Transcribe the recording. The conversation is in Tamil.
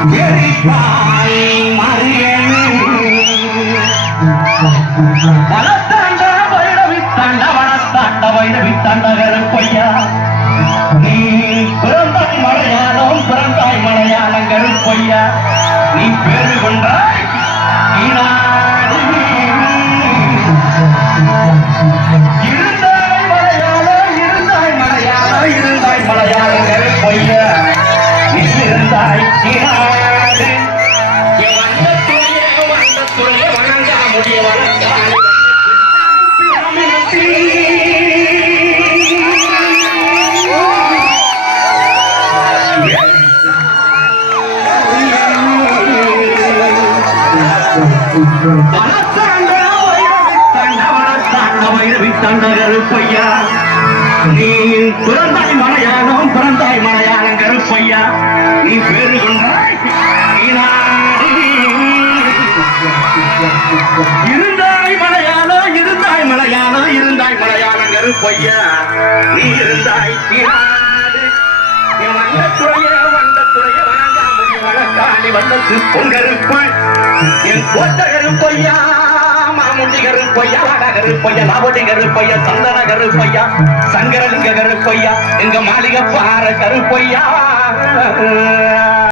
எரிப்பாய் மறியனு வனத்தாண்ட வைரவித்தாண்ட வனத்தாண்ட வைரவித்தாண்ட கருப்பையா நீ பிறந்தாய் மலையாளம் பிறந்தாய் மலையாளம் கருப்பையா நீ பேரு கொண்டாய் இருந்தாய் மலையாளம் இருந்தாய் மலையாளம் இருந்தாய் மலையாளம் கருப்பையா நீ இருந்தாய் வந்தத்துறைய வணங்கா முடிய வணங்காய் கருப்பையா நீ பிறந்தாய் மலையாளம் பிறந்தாய் மலையாளம் கருப்பையா நீ பேரு கொண்டாய் இருந்தாய் மலையாளம் இருந்தாய் மலையாளம் இருந்தாய் மலையாளம் கருப்பையா நீ இருந்தாய் வந்தத்துறைய வணங்கா முடிய வழக்காளி வந்தது பொங்கருப்பு என் கோட்ட கருப்பையா மாமுண்டி கருப்பையா கருப்பையா நாவடி கருப்பையா சந்தன கருப்பையா சங்கரலிங்க கருப்பையா எங்க மாளிகை பாற கருப்பையா